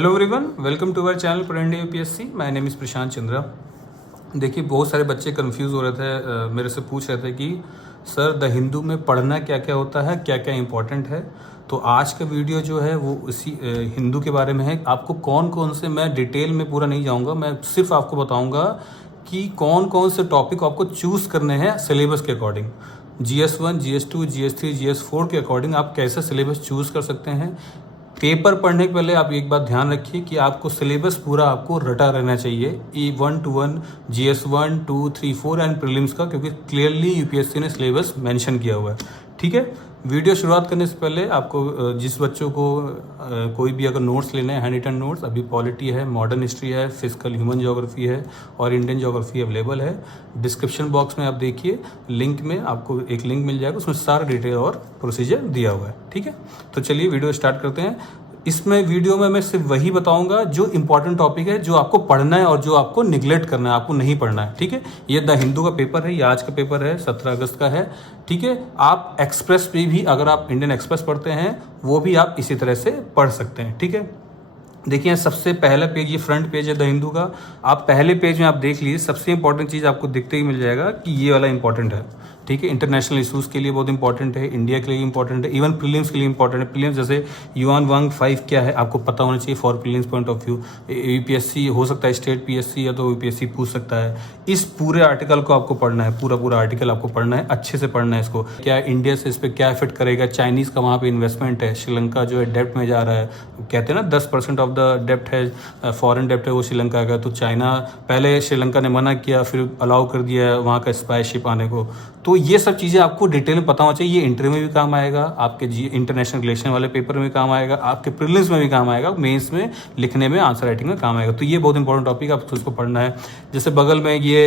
Hello everyone, welcome to our channel for India UPSC. My name is Prashant Chandra. देखिए, बहुत सारे बच्चे कंफ्यूज हो रहे थे, मेरे से पूछ रहे थे कि सर द हिंदू में पढ़ना क्या क्या होता है, क्या क्या इंपॉर्टेंट है। तो आज का वीडियो जो है वो इसी हिंदू के बारे में है। आपको कौन कौन से, मैं डिटेल में पूरा नहीं जाऊँगा, मैं सिर्फ आपको बताऊँगा कि कौन कौन से टॉपिक आपको चूज़ करने हैं सिलेबस के according. GS1, GS2, GS3, GS4 के अकॉर्डिंग आप कैसे सिलेबस चूज़ कर सकते हैं। पेपर पढ़ने के पहले आप एक बात ध्यान रखिए कि आपको सिलेबस पूरा आपको रटा रहना चाहिए, E1 to 1, GS1, 2, 3, 4 and prelims का, क्योंकि क्लियरली यूपीएससी ने सिलेबस मेंशन किया हुआ है। ठीक है, वीडियो शुरुआत करने से पहले आपको जिस बच्चों को कोई भी अगर नोट्स लेने हैं, हैंड रिटन नोट्स, अभी पॉलिटी है, मॉडर्न हिस्ट्री है, फिजिकल ह्यूमन ज्योग्राफी है और इंडियन ज्योग्राफी अवेलेबल है। डिस्क्रिप्शन बॉक्स में आप देखिए, लिंक में आपको एक लिंक मिल जाएगा, उसमें सारा डिटेल और प्रोसीजर दिया हुआ है। ठीक है, तो चलिए वीडियो स्टार्ट करते हैं। इसमें वीडियो में मैं सिर्फ वही बताऊंगा जो इंपॉर्टेंट टॉपिक है, जो आपको पढ़ना है और जो आपको निगलेक्ट करना है, आपको नहीं पढ़ना है। ठीक है, ये द हिंदू का पेपर है, ये आज का पेपर है, 17 अगस्त का है। ठीक है, आप एक्सप्रेस पे भी, अगर आप इंडियन एक्सप्रेस पढ़ते हैं, वो भी आप इसी तरह से पढ़ सकते हैं। ठीक है, देखिए सबसे पहला पेज, ये फ्रंट पेज है द हिंदू का। आप पहले पेज में आप देख लीजिए, सबसे इंपॉर्टेंट चीज़ आपको दिखते ही मिल जाएगा कि ये वाला इंपॉर्टेंट है। ठीक है, इंटरनेशनल इशूज़ के लिए बहुत इंपॉर्टेंट है, इंडिया के लिए इंपॉर्टेंट है, इवन प्रीलिम्स के लिए इंपॉर्टेंट है। प्रीलिम्स जैसे युआन वांग 5 क्या है, आपको पता होना चाहिए for prelims point of view. UPSC हो सकता है स्टेट पीएससी या तो यूपीएससी पूछ सकता है। इस पूरे आर्टिकल को आपको पढ़ना है, पूरा आर्टिकल आपको पढ़ना है, अच्छे से पढ़ना है इसको। क्या इंडिया से इस पर क्या इफेक्ट करेगा, चाइनीज़ का वहाँ पे इन्वेस्टमेंट है, श्रीलंका जो है डेप्ट में जा रहा है, कहते हैं ना 10% ऑफ द डेप्ट है, फॉरेन डेप्ट है वो श्रीलंका का। तो चाइना, पहले श्रीलंका ने मना किया, फिर अलाउ कर दिया वहाँ का स्पाई शिप आने को। तो ये सब चीज़ें आपको डिटेल में पता होना चाहिए। ये इंटरव्यू में भी काम आएगा, आपके इंटरनेशनल रिलेशन वाले पेपर में भी काम आएगा, आपके प्रीलिम्स में भी काम आएगा, मेंस में लिखने में, आंसर राइटिंग में काम आएगा। तो ये बहुत इंपॉर्टेंट टॉपिक, आपको उसको पढ़ना है। जैसे बगल में ये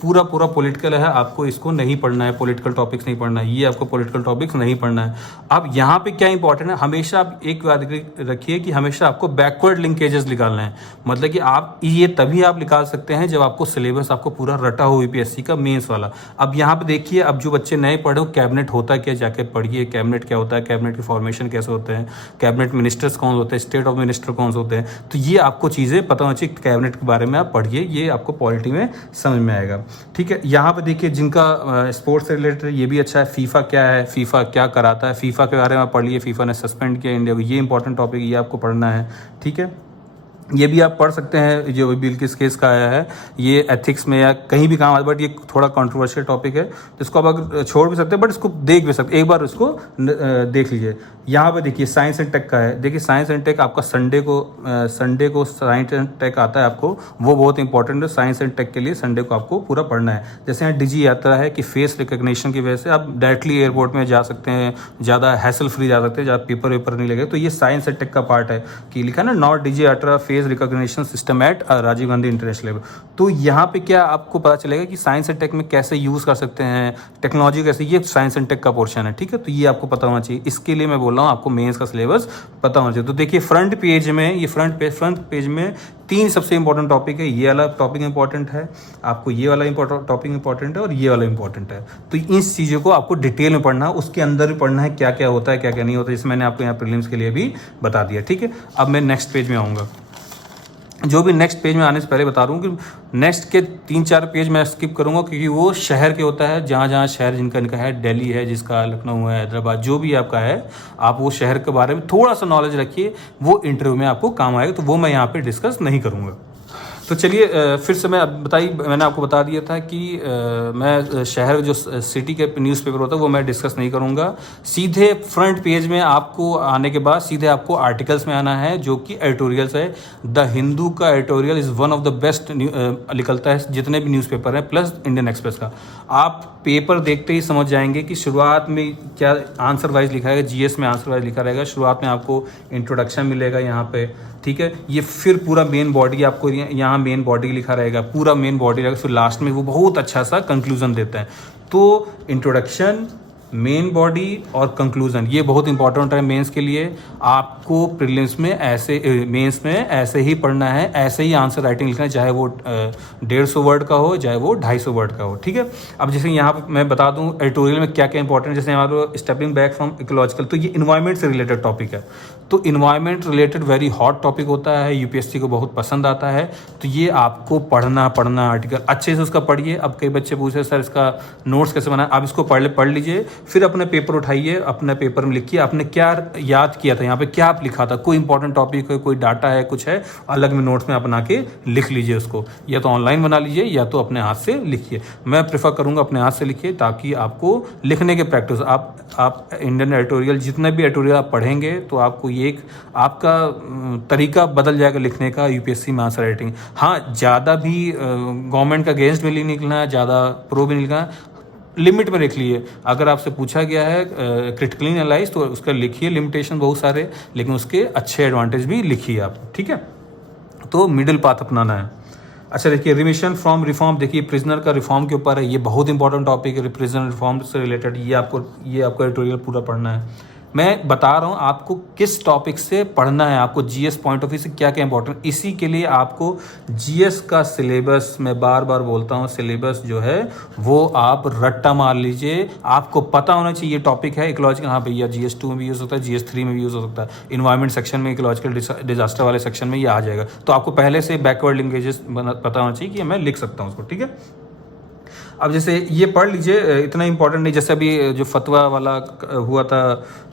पूरा पॉलिटिकल है, आपको इसको नहीं पढ़ना है, पॉलिटिकल टॉपिक्स नहीं पढ़ना है, ये आपको पॉलिटिकल टॉपिक्स नहीं पढ़ना है। अब यहाँ पे क्या इंपॉर्टेंट है, हमेशा आप एक बात रखिए कि हमेशा आपको बैकवर्ड लिंकेजेस निकालना है। मतलब कि आप ये तभी आप निकाल सकते हैं जब आपको सिलेबस आपको पूरा रटा हो यूपीएससी का मेंस वाला। अब यहाँ पे देखिए, अब जो बच्चे नए पढ़े हो, कैबिनेट होता क्या, जाके पढ़िए कैबिनेट क्या होता है, कैबिनेट के फॉर्मेशन कैसे होते हैं, कैबिनेट मिनिस्टर्स कौन होते हैं, स्टेट ऑफ मिनिस्टर कौन से होते हैं। तो ये आपको चीज़ें पता होनी चाहिए, कैबिनेट के बारे में आप पढ़िए, ये आपको पॉलिटी में समझ में आएगा। ठीक है, यहाँ पे देखिए जिनका स्पोर्ट्स से रिलेटेड ये भी अच्छा है। फीफा क्या है, फीफा क्या कराता है, फीफा के बारे में पढ़ लिए, फीफा ने सस्पेंड किया इंडिया को, ये इंपॉर्टेंट टॉपिक, ये आपको पढ़ना है। ठीक है, ये भी आप पढ़ सकते हैं, जो बिल किस केस का आया है, ये एथिक्स में या कहीं भी काम आता है, बट ये थोड़ा कंट्रोवर्शियल टॉपिक है, इसको आप अगर छोड़ भी सकते हैं, बट इसको देख भी सकते, एक बार इसको देख लीजिए। यहाँ पे देखिए साइंस एंड टेक का है। देखिए साइंस एंड टेक आपका संडे को साइंस एंड टेक आता है आपको, वो बहुत इंपॉर्टेंट है। साइंस एंड टेक के लिए संडे को आपको पूरा पढ़ना है। जैसे यहाँ डिजी यात्रा है कि फेस रिकग्निशन की वजह से आप डायरेक्टली एयरपोर्ट में जा सकते हैं, ज़्यादा हैसल फ्री जा सकते हैं, ज़्यादा पेपर नहीं लगेगा। तो ये साइंस एंड टेक का पार्ट है कि लिखा है ना, not Digi Yatra face recognition system at Rajiv Gandhi international level. तो यहाँ पे क्या आपको पता चलेगा कि साइंस एंड टेक में कैसे यूज़ कर सकते हैं, टेक्नोलॉजी कैसे, ये साइंस एंड टेक का पोर्शन है। ठीक है, तो ये आपको पता होना चाहिए। इसके लिए मैं बोल रहा हूँ आपको मेंस का सिलेबस पता होना चाहिए। तो देखिए फ्रंट पेज में, ये फ्रंट पेज में 3 सबसे इंपॉर्टेंट टॉपिक है। ये वाला टॉपिक इंपॉर्टेंट है आपको, ये वाला टॉपिक इंपॉर्टेंट है और ये वाला इंपॉर्टेंट है। तो इन चीज़ों को आपको डिटेल में पढ़ना है, उसके अंदर भी पढ़ना है क्या क्या होता है, क्या क्या नहीं होता है। इसमें मैंने आपको यहाँ प्रीलिम्स के लिए भी बता दिया। ठीक है, अब मैं नेक्स्ट पेज में आऊँगा। जो भी नेक्स्ट पेज में आने से पहले बता दूं कि नेक्स्ट के 3-4 पेज मैं स्किप करूंगा, क्योंकि वो शहर के होता है, जहाँ शहर जिनका है, दिल्ली है जिसका, लखनऊ है, हैदराबाद, जो भी आपका है, आप वो शहर के बारे में थोड़ा सा नॉलेज रखिए, वो इंटरव्यू में आपको काम आएगा। तो वो मैं यहाँ पे डिस्कस नहीं करूँगा। तो चलिए फिर से मैंने आपको बता दिया था कि मैं शहर जो सिटी के न्यूज़पेपर होता है वो मैं डिस्कस नहीं करूँगा। सीधे फ्रंट पेज में आपको आने के बाद सीधे आपको आर्टिकल्स में आना है, जो कि एडिटोरियल्स है। द हिंदू का editorial is one of the best निकलता है जितने भी न्यूज़पेपर हैं, प्लस इंडियन एक्सप्रेस का। आप पेपर देखते ही समझ जाएंगे कि शुरुआत में क्या आंसर वाइज लिखा है, जीएस में आंसर वाइज लिखा रहेगा। शुरुआत में आपको इंट्रोडक्शन मिलेगा यहाँ पे, ठीक है, ये फिर पूरा मेन बॉडी आपको यहाँ मेन बॉडी लिखा रहेगा, पूरा मेन बॉडी रहेगा, फिर लास्ट में वो बहुत अच्छा सा कंक्लूजन देता है। तो इंट्रोडक्शन, मेन बॉडी और कंक्लूजन, ये बहुत इंपॉर्टेंट है मेंस के लिए। आपको प्रीलिम्स में ऐसे, मेंस में ऐसे ही पढ़ना है, ऐसे ही आंसर राइटिंग लिखना है, चाहे वो 150 वर्ड का हो, चाहे वो 250 वर्ड का हो, ठीक है। अब जैसे यहाँ पे मैं बता दूँ एडिटोरियल में क्या क्या इंपॉर्टेंट, जैसे हमारा स्टेपिंग बैक फ्रॉम इकोलॉजिकल, तो ये इन्वायरमेंट से रिलेटेड टॉपिक है। तो environment related very hot topic होता है, यूपीएससी को बहुत पसंद आता है। तो ये आपको पढ़ना आर्टिकल अच्छे से उसका पढ़िए। अब कई बच्चे पूछे सर इसका नोट्स कैसे बनाए, आप इसको पढ़ लीजिए, फिर अपने पेपर उठाइए, अपने पेपर में लिखिए आपने क्या याद किया था, यहाँ पे क्या आप लिखा था, कोई इंपॉर्टेंट टॉपिक है, कोई डाटा है, कुछ है, अलग में नोट्स में आप बना के लिख लीजिए उसको, या तो ऑनलाइन बना लीजिए या तो अपने हाथ से लिखिए। मैं प्रेफर करूँगा अपने हाथ से लिखिए, ताकि आपको लिखने के प्रैक्टिस, आप इंडियन एडिटोरियल जितने भी एडिटोरियल आप पढ़ेंगे तो आपको ये एक आपका तरीका बदल जाएगा लिखने का यूपीएससी में आंसर राइटिंग। हाँ, ज़्यादा भी गवर्नमेंट का अगेंस्ट में नहीं निकलना है, ज़्यादा प्रो भी नहीं लिखना है, लिमिट में लिख लिए। अगर आपसे पूछा गया है क्रिटिकली एनालाइज तो उसका लिखिए, लिमिटेशन बहुत सारे, लेकिन उसके अच्छे एडवांटेज भी लिखिए आप, ठीक है। तो मिडिल पाथ अपनाना है। अच्छा देखिए, रिमिशन फ्रॉम रिफॉर्म, देखिए प्रिजनर का रिफॉर्म के ऊपर है, ये बहुत इंपॉर्टेंट टॉपिक है, प्रिजनर रिफॉर्म से रिलेटेड ये आपको एडिटोरियल पूरा पढ़ना है। मैं बता रहा हूँ आपको किस टॉपिक से पढ़ना है, आपको जीएस पॉइंट ऑफ व्यू से क्या क्या इंपॉर्टेंट, इसी के लिए आपको जीएस का सिलेबस, मैं बार बार बोलता हूँ, सिलेबस जो है वो आप रट्टा मार लीजिए। आपको पता होना चाहिए ये टॉपिक है इकोलॉजिकल, हाँ भैया GS2 में भी यूज़ होता है, GS3 में भी यूज़ हो सकता है, इन्वायरमेंट सेक्शन में, इकोलॉजिकल डिजास्टर वाले सेक्शन में ये आ जाएगा। तो आपको पहले से बैकवर्ड लिंकेजेस पता होना चाहिए कि मैं लिख सकता हूँ उसको, ठीक है। अब जैसे ये पढ़ लीजिए, इतना इंपॉर्टेंट नहीं, जैसे अभी जो फतवा वाला हुआ था,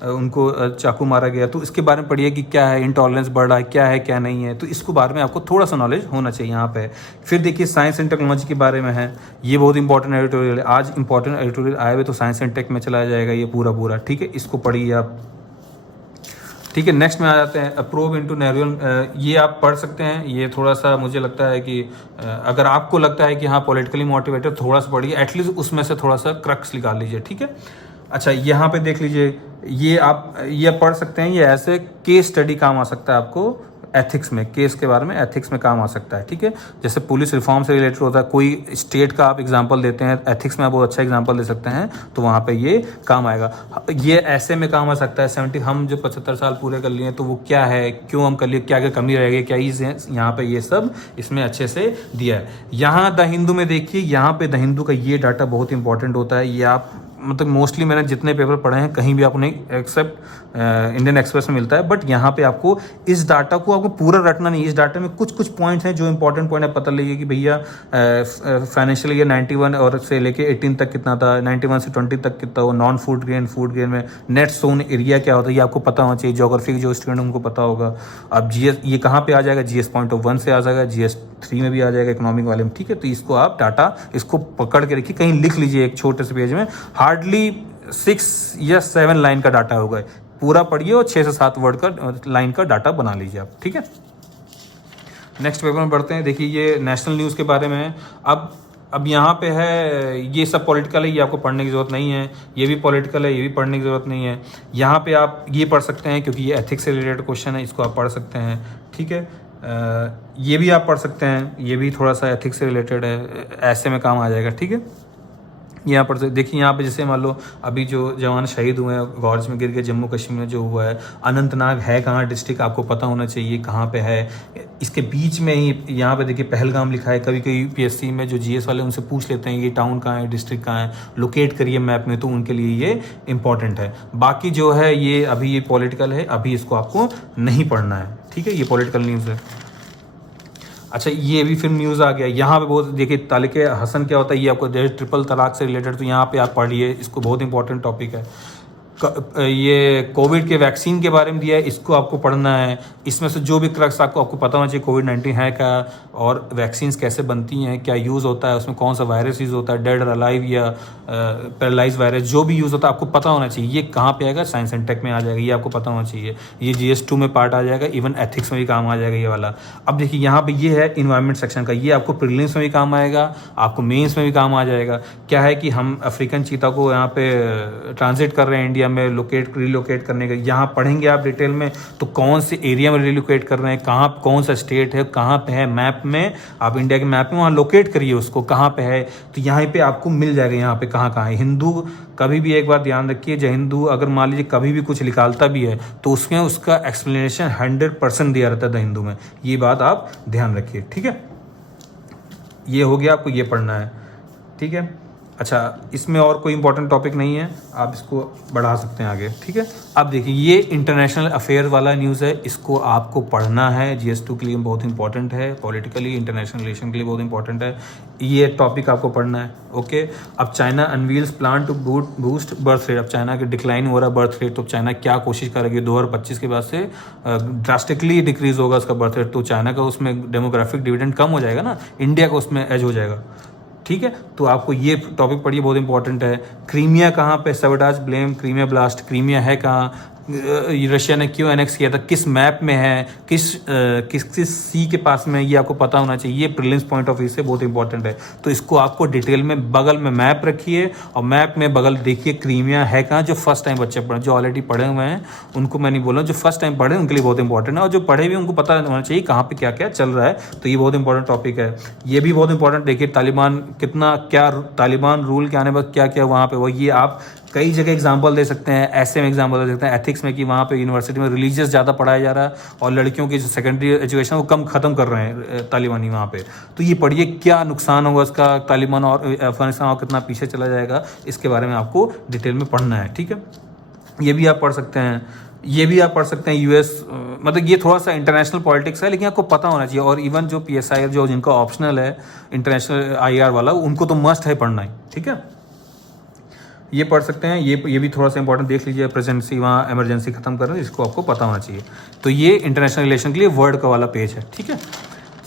उनको चाकू मारा गया, तो इसके बारे में पढ़िए कि क्या है, इंटॉलरेंस बढ़ रहा है, क्या है क्या नहीं है, तो इसको बारे में आपको थोड़ा सा नॉलेज होना चाहिए यहाँ पे। फिर देखिए साइंस एंड टेक्नोलॉजी के बारे में है, ये बहुत इंपॉर्टेंट एडिटोरियल है। आज इंपॉर्टेंट एडिटोरियल आए हुए तो साइंस एंड टेक में चला जाएगा ये पूरा, ठीक है, इसको पढ़िए आप, ठीक है। नेक्स्ट में आ जाते हैं प्रोब इनटू नेरियन, ये आप पढ़ सकते हैं। ये थोड़ा सा मुझे लगता है कि अगर आपको लगता है कि हाँ पॉलिटिकली मोटिवेटेड, थोड़ा सा पढ़िए, एटलीस्ट उसमें से थोड़ा सा क्रक्स निकाल लीजिए, ठीक है। अच्छा यहाँ पे देख लीजिए, ये पढ़ सकते हैं, ये ऐसे केस स्टडी काम आ सकता है आपको एथिक्स में, केस के बारे में एथिक्स में काम आ सकता है, ठीक है। जैसे पुलिस रिफॉर्म से रिलेटेड होता है, कोई स्टेट का आप एग्जांपल देते हैं, एथिक्स में आप बहुत अच्छा एग्जांपल दे सकते हैं, तो वहाँ पे ये काम आएगा। ये ऐसे में काम आ सकता है 70, हम जो 75 साल पूरे कर लिए तो वो क्या है, क्यों हम कर लिए, क्या क्या कमी रह गई, क्या यहाँ पे ये सब इसमें अच्छे से दिया है। यहाँ द हिंदू में देखिए, यहाँ पे द हिंदू का ये डाटा बहुत इंपॉर्टेंट होता है। ये आप मतलब मोस्टली मैंने जितने पेपर पढ़े हैं कहीं भी आपको नहीं, एक्सेप्ट इंडियन एक्सप्रेस में मिलता है, बट यहाँ पे आपको इस डाटा को आपको पूरा रटना नहीं। इस डाटा में कुछ कुछ पॉइंट्स हैं जो इंपॉर्टेंट पॉइंट है, पता लगे कि भैया फाइनेंशियल ईयर 91 और से लेके 18 तक कितना था, 91 से 20 तक कितना हो, non food grain, food grain में नेट सोन एरिया क्या होता है, ये आपको पता होना चाहिए। ज्योग्राफी के जो स्टूडेंट उनको पता होगा। अब जीएस ये कहाँ पे आ जाएगा, जीएस पॉइंट ऑफ 1 से आ जाएगा, GS3 में भी आ जाएगा, इकोनॉमिक वाले में, ठीक है। तो इसको आप डाटा इसको पकड़ के रखिए, कहीं लिख लीजिए एक छोटे से पेज में, हार्डली 6 या 7 लाइन का डाटा होगा, पूरा पढ़िए और 6 से 7 वर्ड का लाइन का डाटा बना लीजिए आप, ठीक है। नेक्स्ट पेपर में बढ़ते हैं। देखिए ये नेशनल न्यूज़ के बारे में है। अब यहाँ पे है, ये सब पॉलिटिकल है, ये आपको पढ़ने की ज़रूरत नहीं है। ये भी पॉलिटिकल है, ये भी पढ़ने की ज़रूरत नहीं है। यहाँ पे आप ये पढ़ सकते हैं क्योंकि ये एथिक्स से रिलेटेड क्वेश्चन है, इसको आप पढ़ सकते हैं, ठीक है। ये भी आप पढ़ सकते हैं, ये भी थोड़ा सा एथिक्स से रिलेटेड है, ऐसे में काम आ जाएगा, ठीक है। यहाँ पर देखिए, यहाँ पे जैसे मान लो अभी जो जवान शहीद हुए हैं, गॉर्ज में गिर के, जम्मू कश्मीर में जो हुआ है, अनंतनाग है कहाँ डिस्ट्रिक्ट, आपको पता होना चाहिए कहाँ पे है। इसके बीच में ही यहाँ पे देखिए पहलगाम लिखा है। कभी कभी यूपीएससी में जो जीएस वाले उनसे पूछ लेते हैं ये टाउन कहाँ है, डिस्ट्रिक्ट कहाँ है, लोकेट करिए मैप में, तो उनके लिए ये इंपॉर्टेंट है। बाकी जो है ये अभी ये पॉलिटिकल है, अभी इसको आपको नहीं पढ़ना है, ठीक है। ये पॉलिटिकल न्यूज़ है। अच्छा ये भी फिर न्यूज़ आ गया यहाँ पे, बहुत देखिए तालिके हसन क्या होता है, ये आपको ट्रिपल तलाक से रिलेटेड, तो यहाँ पे आप पढ़िए, इसको बहुत इंपॉर्टेंट टॉपिक है। ये कोविड के वैक्सीन के बारे में दिया है, इसको आपको पढ़ना है। इसमें से जो भी क्रक्स आपको पता होना चाहिए, कोविड-19 है क्या, और वैक्सीन्स कैसे बनती हैं, क्या यूज़ होता है, उसमें कौन सा वायरस यूज़ होता है, डेड और अलाइव या पैरालाइज वायरस, जो भी यूज़ होता है आपको पता होना चाहिए। ये कहाँ पे आएगा, साइंस एंड टेक में आ जाएगा, ये आपको पता होना चाहिए। ये GS2 में पार्ट आ जाएगा, इवन एथिक्स में भी काम आ जाएगा ये वाला। अब देखिए यहाँ पे ये है इन्वायरमेंट सेक्शन का, ये आपको प्रीलिम्स में भी काम आएगा, आपको मेंस में भी काम आ जाएगा। क्या है कि हम अफ्रीकन चीता को यहाँ पे ट्रांजिट कर रहे हैं इंडिया में रिलोकेट करने का, यहाँ पढ़ेंगे आप डिटेल में तो कौन से एरिया में रिलोकेट कर रहे हैं, कहाँ कौन सा स्टेट है, कहाँ पे है मैप में, आप इंडिया के मैप में वहाँ लोकेट करिए उसको कहाँ पे है, तो यहाँ पे आपको मिल जाएगा यहाँ पे कहाँ कहाँ है। हिंदू कभी भी एक बात ध्यान रखिए, जो हिंदू अगर मान लीजिए कभी भी कुछ निकालता भी है तो उसमें उसका एक्सप्लेनेशन 100% दिया रहता है द हिंदू में, ये बात आप ध्यान रखिए, ठीक है। ये हो गया, आपको ये पढ़ना है, ठीक है। अच्छा, इसमें और कोई इंपॉर्टेंट टॉपिक नहीं है, आप इसको बढ़ा सकते हैं आगे, ठीक है। अब देखिए, ये इंटरनेशनल अफेयर वाला न्यूज़ है, इसको आपको पढ़ना है, GS2 के लिए बहुत इंपॉर्टेंट है, पॉलिटिकली इंटरनेशनल रिलेशन के लिए बहुत इंपॉर्टेंट है, ये टॉपिक आपको पढ़ना है, ओके। अब China unveils plan to boost birth rate, अब चाइना के डिक्लाइन हो रहा है बर्थ रेट, तो चाइना क्या कोशिश करेगी 2025 के बाद से ड्रास्टिकली डिक्रीज होगा उसका बर्थ रेट, तो चाइना का उसमें डेमोग्राफिक डिविडेंड कम हो जाएगा ना, इंडिया का उसमें एज हो जाएगा, ठीक है। तो आपको ये टॉपिक पढ़िए, बहुत इंपॉर्टेंट है। क्रीमिया कहाँ पे, सबटाज ब्लेम क्रीमिया ब्लास्ट, क्रीमिया है कहाँ, रशिया ने क्यों एनेक्स किया था, किस मैप में है, किस सी के पास में, ये आपको पता होना चाहिए, ये प्रीलिम्स पॉइंट ऑफ व्यू से बहुत इंपॉर्टेंट है। तो इसको आपको डिटेल में बगल में मैप रखिए और मैप में बगल देखिए क्रीमिया है कहाँ। जो फर्स्ट टाइम बच्चे पढ़े, जो ऑलरेडी पढ़े हुए हैं उनको मैं नहीं बोल रहा हूँ, जो फर्स्ट टाइम पढ़े उनके लिए बहुत इंपॉर्टेंट है, और जो पढ़े भी उनको पता होना चाहिए कहाँ पे क्या क्या चल रहा है, तो ये बहुत इंपॉर्टेंट टॉपिक है। ये भी बहुत इंपॉर्टेंट, देखिए तालिबान कितना क्या, तालिबान रूल के आने बाद क्या क्या वहाँ पे, वो ये आप कई जगह एग्जाम्पल दे सकते हैं, ऐसे में एग्जाम्पल दे सकते हैं, एथिक्स में कि वहाँ पे यूनिवर्सिटी में रिलीजियस ज़्यादा पढ़ाया जा रहा है और लड़कियों की जो सेकेंडरी एजुकेशन वो कम ख़त्म कर रहे हैं तालिबानी वहाँ पे। तो ये पढ़िए क्या नुकसान होगा इसका, तालिबान और अफगानिस्तान और कितना पीछे चला जाएगा, इसके बारे में आपको डिटेल में पढ़ना है, ठीक है। ये भी आप पढ़ सकते हैं, ये भी आप पढ़ सकते हैं। यूएस, मतलब ये थोड़ा सा इंटरनेशनल पॉलिटिक्स है, लेकिन आपको पता होना चाहिए। और इवन जो PSI जो जिनका ऑप्शनल है इंटरनेशनल IR वाला, उनको तो मस्ट है पढ़ना ही, ठीक है। ये पढ़ सकते हैं, ये भी थोड़ा सा इंपॉर्टेंट देख लीजिए, प्रेजेंसी वहाँ इमरजेंसी खत्म कर रहे हैं, इसको आपको पता होना चाहिए। तो ये इंटरनेशनल रिलेशन के लिए वर्ड का वाला पेज है, ठीक है।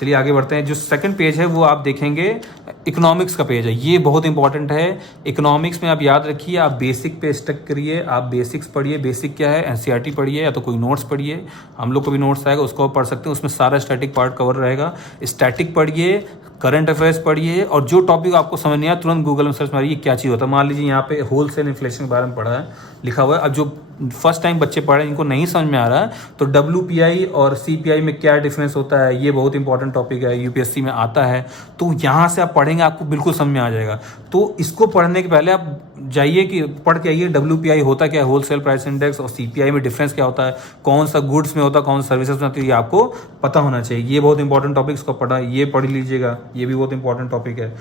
चलिए आगे बढ़ते हैं। जो सेकंड पेज है वो आप देखेंगे इकोनॉमिक्स का पेज है, ये बहुत इंपॉर्टेंट है। इकोनॉमिक्स में आप याद रखिए, आप बेसिक पे स्टक करिए, आप बेसिक्स पढ़िए। बेसिक क्या है, NCERT पढ़िए या तो कोई नोट्स पढ़िए, हम लोग को भी नोट्स आएगा उसको आप पढ़ सकते हैं, उसमें सारा स्टैटिक पार्ट कवर रहेगा। स्टैटिक पढ़िए, करंट अफेयर्स पढ़िए, और जो टॉपिक आपको समझ नहीं आया तुरंत गूगल में सर्च मारिए क्या चीज़ होता है। मान लीजिए यहाँ पे होलसेल इन्फ्लेशन के बारे में पढ़ा है, लिखा हुआ है। अब जो फर्स्ट टाइम बच्चे पढ़े इनको नहीं समझ में आ रहा है तो WPI और CPI में क्या डिफरेंस होता है, ये बहुत इंपॉर्टेंट टॉपिक है, UPSC में आता है। तो यहाँ से आप पढ़ेंगे आपको बिल्कुल समझ में आ जाएगा। तो इसको पढ़ने के पहले आप जाइए कि पढ़ के आइए WPI होता क्या है, होलसेल प्राइस इंडेक्स, और CPI में डिफरेंस क्या होता है, कौन सा गुड्स में होता है, कौन सा सर्विसेज में होता है, ये आपको पता होना चाहिए। ये बहुत इंपॉर्टेंट टॉपिक, इसको पढ़ा, ये पढ़ लीजिएगा, ये भी बहुत इंपॉर्टेंट टॉपिक है।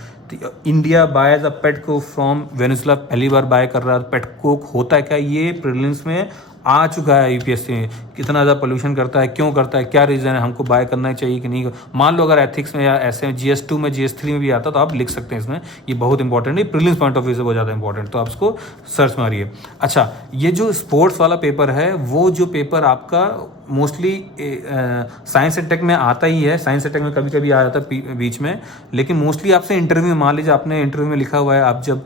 India boys a pet coke from Venezuela, पहली बार बाय कर रहा है। पेट कोक होता है क्या, ये प्रीलिम्स में आ चुका है UPSC में, कितना ज़्यादा पोल्यूशन करता है, क्यों करता है, क्या रीज़न है, हमको बाय करना चाहिए कि नहीं। मान लो अगर एथिक्स में या ऐसे में GS2 में GS3 में भी आता तो आप लिख सकते हैं इसमें, ये बहुत इंपॉर्टेंट है, प्रीलिम्स पॉइंट ऑफ व्यू से बहुत ज़्यादा इंपॉर्टेंट, तो आप इसको सर्च मारिए। अच्छा, ये जो स्पोर्ट्स वाला पेपर है, वो जो पेपर आपका मोस्टली साइंस एंड टेक में आता ही है, साइंस एंड टेक में कभी कभी आ जाता है बीच में, लेकिन मोस्टली आपसे इंटरव्यू, मान लीजिए आपने इंटरव्यू में लिखा हुआ है, आप जब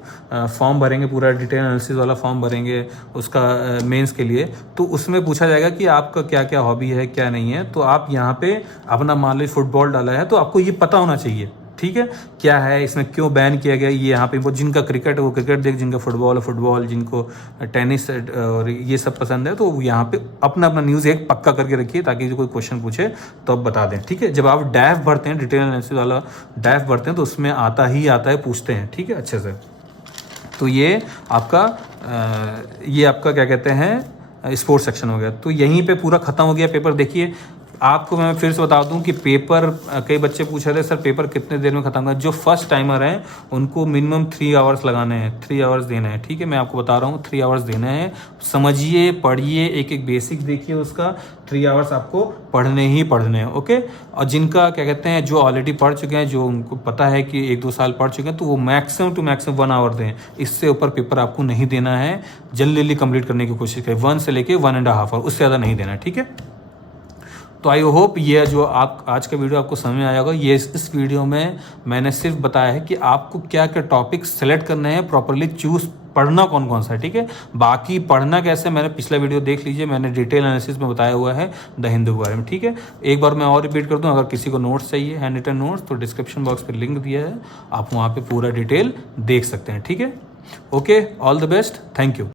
फॉर्म भरेंगे, पूरा डिटेल एनालिसिस वाला फॉर्म भरेंगे उसका मेंस के लिए, तो उसमें पूछा जाएगा कि आपका क्या क्या हॉबी है, क्या नहीं है। तो आप यहाँ पे अपना मान लीजिए फुटबॉल डाला है, तो आपको ये पता होना चाहिए, ठीक है, क्या है इसमें, क्यों बैन किया गया, ये यहाँ पे जिनका क्रिकेट है वो क्रिकेट देख, जिनका फुटबॉल है फुटबॉल, जिनको टेनिस और ये सब पसंद है, तो यहाँ पे अपना अपना न्यूज़ एक पक्का करके रखिए, ताकि जो कोई क्वेश्चन पूछे तो आप बता दें, ठीक है। जब आप डैफ भरते हैं, डिटेल एनालिसिस वाला डैफ भरते हैं, तो उसमें आता है, पूछते हैं, ठीक है, अच्छे से। तो ये आपका क्या कहते हैं, स्पोर्ट्स सेक्शन हो गया। तो यहीं पे पूरा खत्म हो गया पेपर। देखिए आपको मैं फिर से बता दूं कि पेपर, कई बच्चे पूछ रहे थे सर पेपर कितने देर में खत्म होगा। जो फर्स्ट टाइमर हैं उनको मिनिमम 3 आवर्स लगाने हैं, 3 आवर्स देने हैं, ठीक है। मैं आपको बता रहा हूँ 3 आवर्स देने हैं। समझिए, पढ़िए, एक एक बेसिक देखिए उसका, 3 आवर्स आपको पढ़ने ही पढ़ने हैं, ओके। और जिनका क्या कहते हैं, जो ऑलरेडी पढ़ चुके हैं, जो उनको पता है कि 1-2 साल पढ़ चुके हैं, तो वो मैक्सिमम टू मैक्सिमम 1 आवर दें। इससे ऊपर पेपर आपको नहीं देना है, जल्दी कंप्लीट करने की कोशिश करें। 1 से लेके 1.5 आवर, उससे ज़्यादा नहीं देना है, ठीक है। तो आई होप ये जो आप आज का वीडियो आपको समझ में आया होगा। ये इस वीडियो में मैंने सिर्फ बताया है कि आपको क्या क्या टॉपिक सेलेक्ट करने हैं, प्रॉपरली चूज पढ़ना कौन कौन सा है, ठीक है। बाकी पढ़ना कैसे, मैंने पिछला वीडियो देख लीजिए, मैंने डिटेल एनालिसिस में बताया हुआ है द हिंदू के बारे में, ठीक है। एक बार मैं और रिपीट कर दूं, अगर किसी को नोट्स चाहिए, हैंड रिटन नोट्स, तो डिस्क्रिप्शन बॉक्स पर लिंक दिया है, आप वहाँ पर पूरा डिटेल देख सकते हैं, ठीक है। Okay, all the best, thank you.